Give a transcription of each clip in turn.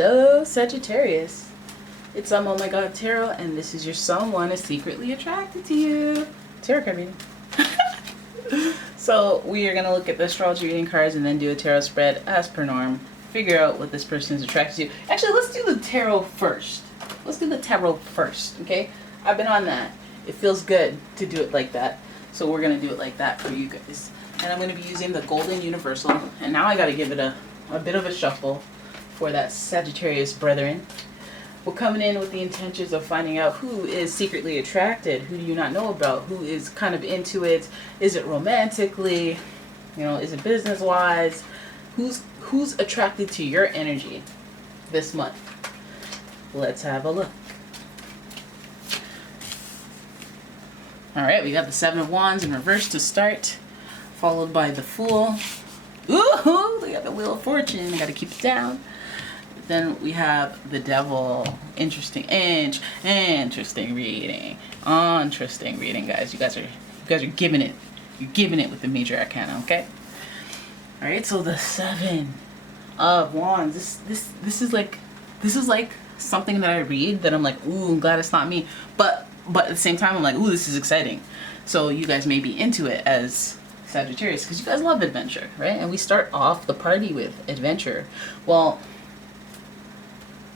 Hello, Sagittarius. It's Oh My God Tarot, and this is your someone is secretly attracted to you. Tarot card reading. So we are going to look at the astrology reading cards and then do a tarot spread as per norm. Figure out what this person is attracted to. Actually, let's do the tarot first. Let's do the tarot first, okay? I've been on that. It feels good to do it like that. So we're going to do it like that for you guys. And I'm going to be using the Golden Universal. And now I got to give it a bit of a shuffle for that Sagittarius brethren. We're coming in with the intentions of finding out who is secretly attracted, who do you not know about, who is kind of into it, is it romantically, you know, is it business-wise, who's attracted to your energy this month. Let's have a look. All right, we got the Seven of Wands in reverse to start, followed by the Fool. Ooh, we got the Wheel of Fortune. I got to keep it down. Then we have the Devil. Interesting reading. Interesting reading, guys. You guys are giving it. You're giving it with the major arcana, okay? All right. So the Seven of Wands. This is like something that I read that I'm like, ooh, I'm glad it's not me. But at the same time, I'm like, ooh, this is exciting. So you guys may be into it as Sagittarius because you guys love adventure, right? And we start off the party with adventure. Well,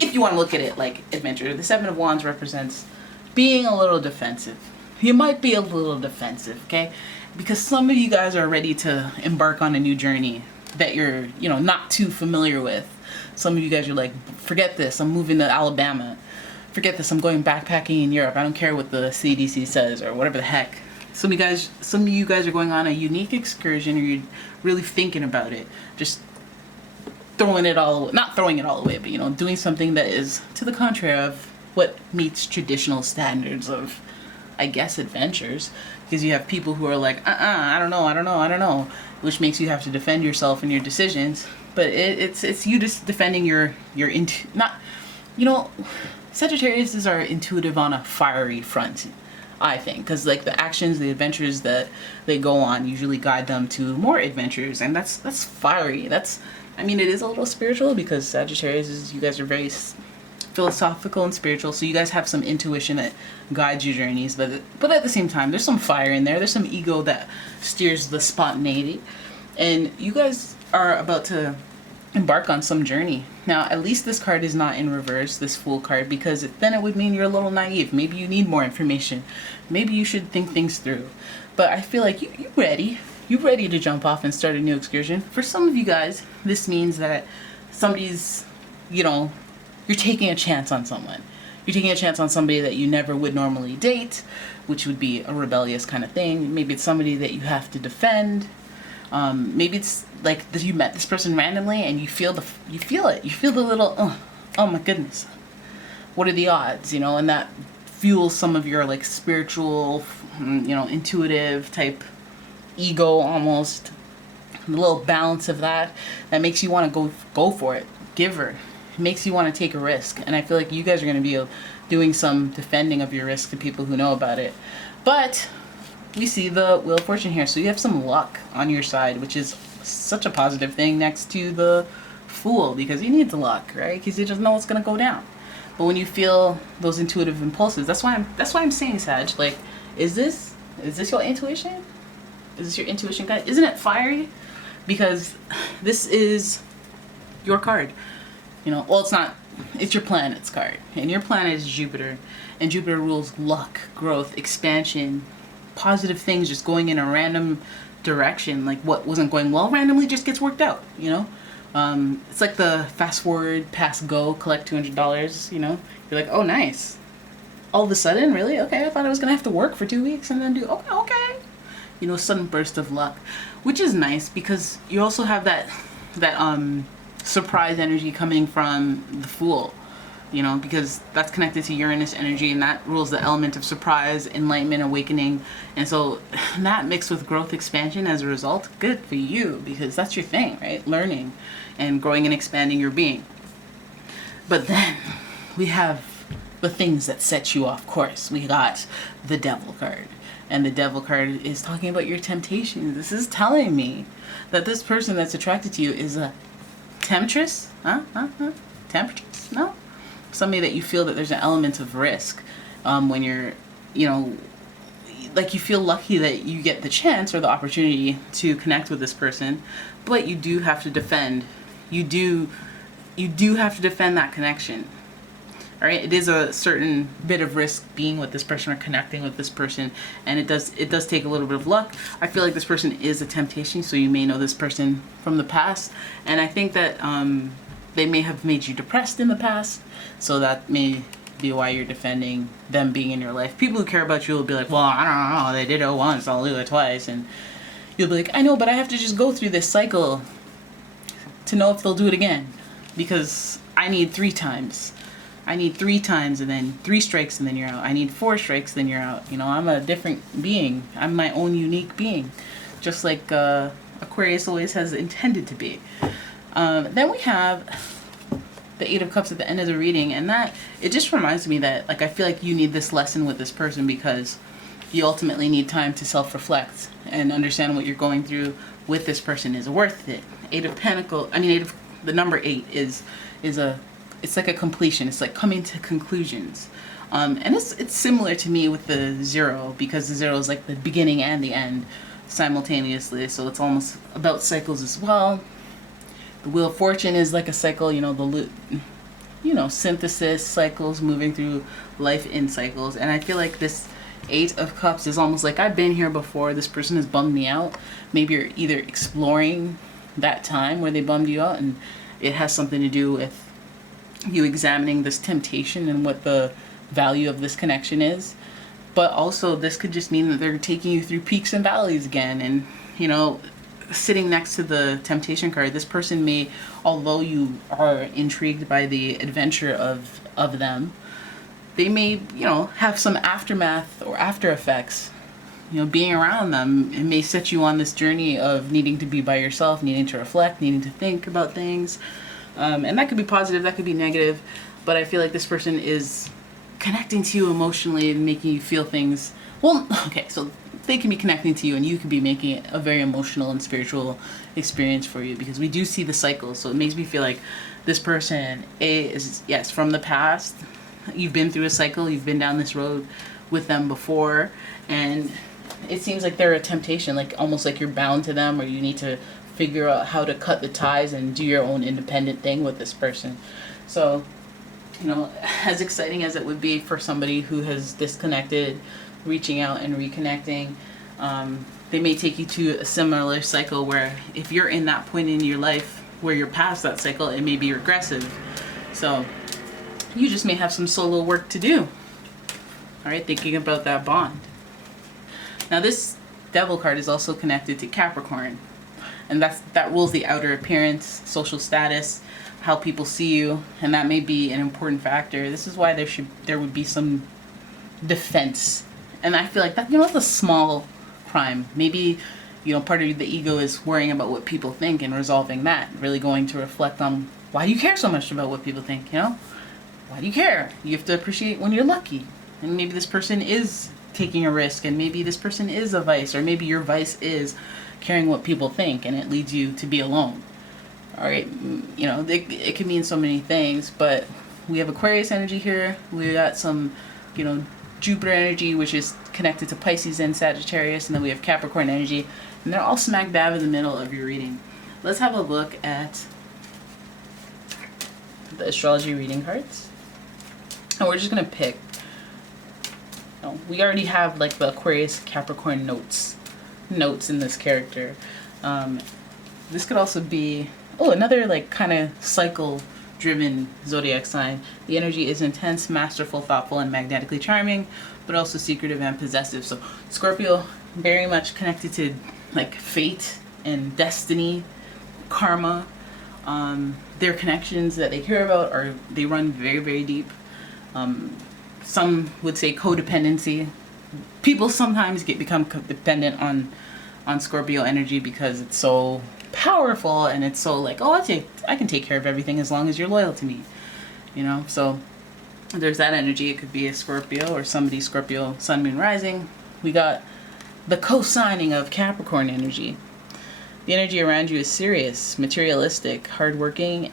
if you want to look at it like adventure, the Seven of Wands represents being a little defensive. You might be a little defensive, okay? Because some of you guys are ready to embark on a new journey that you're, not too familiar with. Some of you guys are like, forget this, I'm moving to Alabama. Forget this, I'm going backpacking in Europe. I don't care what the CDC says or whatever the heck. Some of you guys are going on a unique excursion, or you're really thinking about it. Just not throwing it all away, but doing something that is to the contrary of what meets traditional standards of, I guess, adventures. Because you have people who are like, I don't know, which makes you have to defend yourself and your decisions. But it's you just defending Sagittarius are intuitive on a fiery front, I think, because like the actions, the adventures that they go on usually guide them to more adventures, and that's fiery. It is a little spiritual because Sagittarius you guys are very philosophical and spiritual, so you guys have some intuition that guides your journeys, but at the same time, there's some fire in there. There's some ego that steers the spontaneity, and you guys are about to embark on some journey. Now, at least this card is not in reverse, this Fool card, because then it would mean you're a little naive. Maybe you need more information. Maybe you should think things through. But I feel like you're ready. You're ready to jump off and start a new excursion. For some of you guys, this means that somebody's, you're taking a chance on someone. You're taking a chance on somebody that you never would normally date, which would be a rebellious kind of thing. Maybe it's somebody that you have to defend. Maybe it's like that you met this person randomly and you feel it. You feel the little, oh my goodness, what are the odds? And that fuels some of your like spiritual, intuitive type ego almost. A little balance of that makes you want to go for it. Giver. It makes you want to take a risk. And I feel like you guys are going to be doing some defending of your risk to people who know about it. But we see the Wheel of Fortune here. So you have some luck on your side, which is such a positive thing next to the Fool, because he needs luck, right? Because he doesn't know what's going to go down. But when you feel those intuitive impulses, that's why I'm saying, Sag, like, is this your intuition? Is this your intuition, guys? Isn't it fiery? Because this is your card. Well, it's not. It's your planet's card. And your planet is Jupiter. And Jupiter rules luck, growth, expansion, positive things just going in a random direction. Like what wasn't going well randomly just gets worked out, It's like the fast forward, pass go, collect $200, You're like, oh, nice. All of a sudden, really? Okay, I thought I was going to have to work for 2 weeks and then do, okay. Sudden burst of luck, which is nice because you also have that surprise energy coming from the Fool, because that's connected to Uranus energy, and that rules the element of surprise, enlightenment, awakening. And so that mixed with growth, expansion as a result, good for you, because that's your thing, right? Learning and growing and expanding your being. But then we have the things that set you off course. We got the Devil card. And the Devil card is talking about your temptations. This is telling me that this person that's attracted to you is a temptress. Temptress. No. Somebody that you feel that there's an element of risk when you're, you know, like you feel lucky that you get the chance or the opportunity to connect with this person, but you do have to defend. You do have to defend that connection. All right, it is a certain bit of risk being with this person or connecting with this person, and it does take a little bit of luck. I feel like this person is a temptation, so you may know this person from the past, and I think that they may have made you depressed in the past, so that may be why you're defending them being in your life. People who care about you will be like, well, I don't know, they did it once, I'll do it twice, and you'll be like, I know, but I have to just go through this cycle to know if they'll do it again, because I need 3 times. I need 3 times, and then 3 strikes, and then you're out. I need 4 strikes, then you're out. You know, I'm a different being. I'm my own unique being, just like Aquarius always has intended to be. Then we have the 8 of Cups at the end of the reading, and that, it just reminds me that, like, I feel like you need this lesson with this person because you ultimately need time to self-reflect and understand what you're going through with this person is worth it. The number 8 is it's like a completion. It's like coming to conclusions. And it's similar to me with the 0, because the 0 is like the beginning and the end simultaneously. So it's almost about cycles as well. The Wheel of Fortune is like a cycle, synthesis cycles, moving through life in cycles. And I feel like this 8 of Cups is almost like I've been here before. This person has bummed me out. Maybe you're either exploring that time where they bummed you out, and it has something to do with you examining this temptation and what the value of this connection is. But also this could just mean that they're taking you through peaks and valleys again. And, sitting next to the temptation card, this person may, although you are intrigued by the adventure of them, they may, have some aftermath or after effects. Being around them, it may set you on this journey of needing to be by yourself, needing to reflect, needing to think about things. And that could be positive, that could be negative, but I feel like this person is connecting to you emotionally and making you feel things. Well, okay, so they can be connecting to you and you could be making it a very emotional and spiritual experience for you, because we do see the cycle. So it makes me feel like this person is, yes, from the past. You've been through a cycle, you've been down this road with them before, and it seems like they're a temptation, like almost like you're bound to them, or you need to figure out how to cut the ties and do your own independent thing with this person. So, as exciting as it would be for somebody who has disconnected, reaching out and reconnecting, they may take you to a similar cycle where if you're in that point in your life where you're past that cycle, it may be regressive. So you just may have some solo work to do. All right, thinking about that bond. Now this Devil card is also connected to Capricorn. And that rules the outer appearance, social status, how people see you, and that may be an important factor. This is why there would be some defense. And I feel like that's a small crime. Maybe, part of the ego is worrying about what people think and resolving that, really going to reflect on why do you care so much about what people think, Why do you care? You have to appreciate when you're lucky. And maybe this person is taking a risk, and maybe this person is a vice, or maybe your vice is caring what people think, and it leads you to be alone. All right, it can mean so many things, but we have Aquarius energy here. We got some, Jupiter energy, which is connected to Pisces and Sagittarius, and then we have Capricorn energy, and they're all smack dab in the middle of your reading. Let's have a look at the astrology reading cards, and we're just gonna pick. We already have like the Aquarius Capricorn notes in this character. This could also be another like kind of cycle driven zodiac sign. The energy is intense, masterful, thoughtful, and magnetically charming, but also secretive and possessive. So Scorpio, very much connected to like fate and destiny, karma. Their connections that they care about they run very, very deep. Some would say codependency. People sometimes become dependent on Scorpio energy because it's so powerful and it's so like, I can take care of everything as long as you're loyal to me, so there's that energy. It could be a Scorpio or somebody Scorpio sun, moon, rising. We got the co-signing of Capricorn energy. The energy around you is serious, materialistic, hardworking,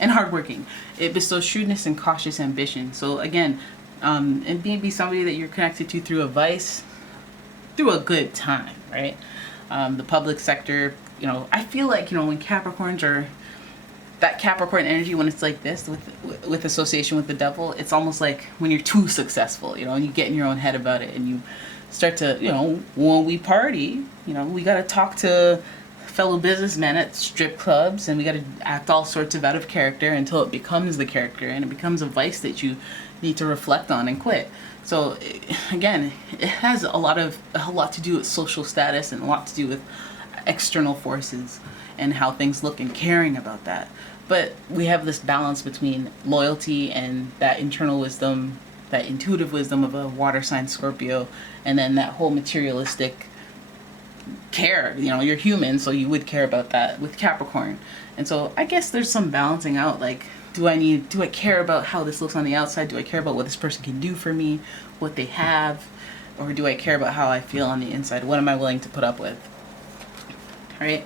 and hardworking. It bestows shrewdness and cautious ambition. So again, and maybe somebody that you're connected to through a vice, through a good time, right? The public sector, you know, I feel like, you know, when Capricorns are, that Capricorn energy, when it's like this with association with the devil, it's almost like when you're too successful, you know, and you get in your own head about it and you start to, you know, when we party, you know, we got to talk to fellow businessmen at strip clubs and we got to act all sorts of out of character until it becomes the character and it becomes a vice that you need to reflect on and quit. So again, it has a lot to do with social status and a lot to do with external forces and how things look and caring about that. But we have this balance between loyalty and that internal wisdom, that intuitive wisdom of a water sign Scorpio, and then that whole materialistic care. You know, you're human, so you would care about that with Capricorn. And so I guess there's some balancing out, like, do I care about how this looks on the outside? Do I care about what this person can do for me, what they have? Or do I care about how I feel on the inside? What am I willing to put up with? All right.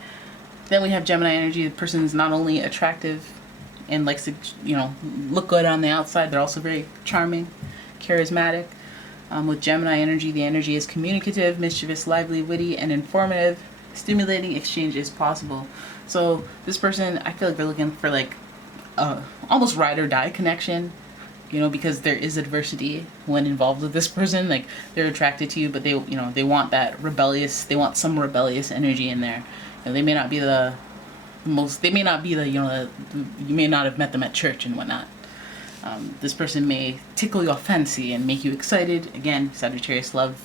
Then we have Gemini energy. The person is not only attractive and likes to, you know, look good on the outside, they're also very charming, charismatic. With Gemini energy, the energy is communicative, mischievous, lively, witty, and informative. Stimulating exchange is possible. So this person, I feel like they're looking for like almost ride or die connection, you know, because there is adversity when involved with this person. Like, they're attracted to you, but they, you know, they want that rebellious, they want some rebellious energy in there. You know, they may not be the most, they may not be the, you know, you may not have met them at church and whatnot. This person may tickle your fancy and make you excited. Again, Sagittarius love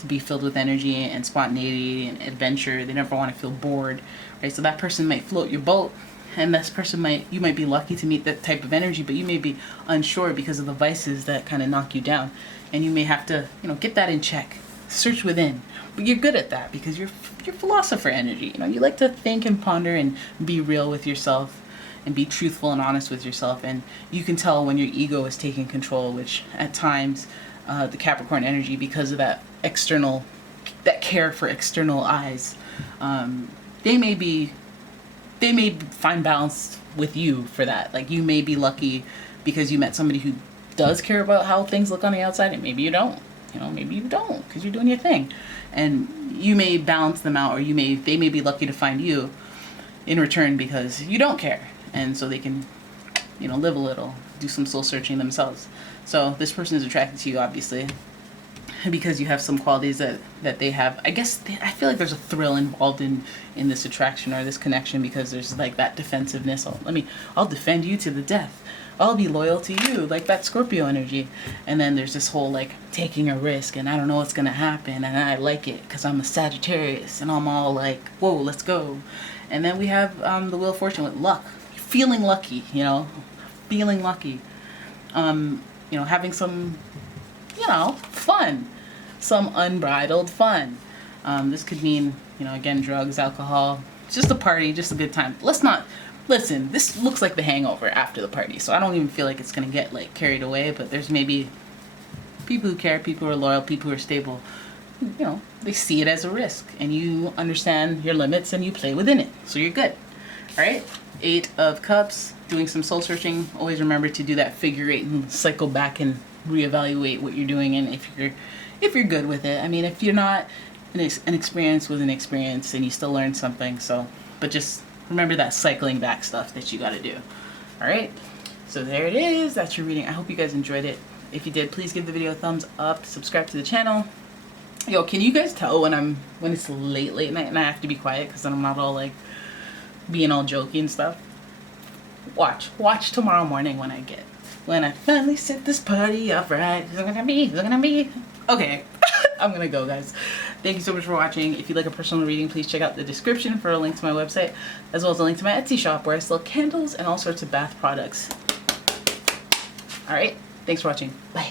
to be filled with energy and spontaneity and adventure. They never want to feel bored, right? So that person might float your boat, and this person you might be lucky to meet that type of energy, but you may be unsure because of the vices that kind of knock you down, and you may have to, you know, get that in check, search within. But you're good at that because you're philosopher energy. You know, you like to think and ponder and be real with yourself and be truthful and honest with yourself, and you can tell when your ego is taking control, which at times the Capricorn energy, because of that external, that care for external eyes, they may find balance with you for that. Like, you may be lucky because you met somebody who does care about how things look on the outside, and maybe you don't. You know, maybe you don't because you're doing your thing, and you may balance them out, or they may be lucky to find you in return because you don't care, and so they can, you know, live a little, do some soul searching themselves. So this person is attracted to you, obviously, because you have some qualities that they have. I guess I feel like there's a thrill involved in this attraction or this connection, because there's like that defensiveness. I'll defend you to the death. I'll be loyal to you, like that Scorpio energy. And then there's this whole like taking a risk, and I don't know what's gonna happen, and I like it because I'm a Sagittarius, and I'm all like, whoa, let's go. And then we have the Wheel of Fortune with luck, feeling lucky, you know, feeling lucky. You know, having some, you know, fun, some unbridled fun. This could mean, you know, again, drugs, alcohol, just a party, just a good time. Listen, this looks like the hangover after the party, so I don't even feel like it's going to get, like, carried away, but there's maybe people who care, people who are loyal, people who are stable. You know, they see it as a risk, and you understand your limits, and you play within it, so you're good. All right? 8 of Cups, doing some soul searching. Always remember to do that figure 8 and cycle back and reevaluate what you're doing, and if you're good with it. I mean, if you're not, an experience was an experience, and you still learned something. So, but just remember that cycling back stuff that you got to do. All right, so there it is. That's your reading. I hope you guys enjoyed it. If you did, please give the video a thumbs up, subscribe to the channel. Yo, can you guys tell when it's late night and I have to be quiet because I'm not all like being all jokey and stuff? Watch tomorrow morning when I finally set this party off right. It's gonna be okay. I'm gonna go, guys. Thank you so much for watching. If you'd like a personal reading, please check out the description for a link to my website, as well as a link to my Etsy shop where I sell candles and all sorts of bath products. All right, thanks for watching. Bye.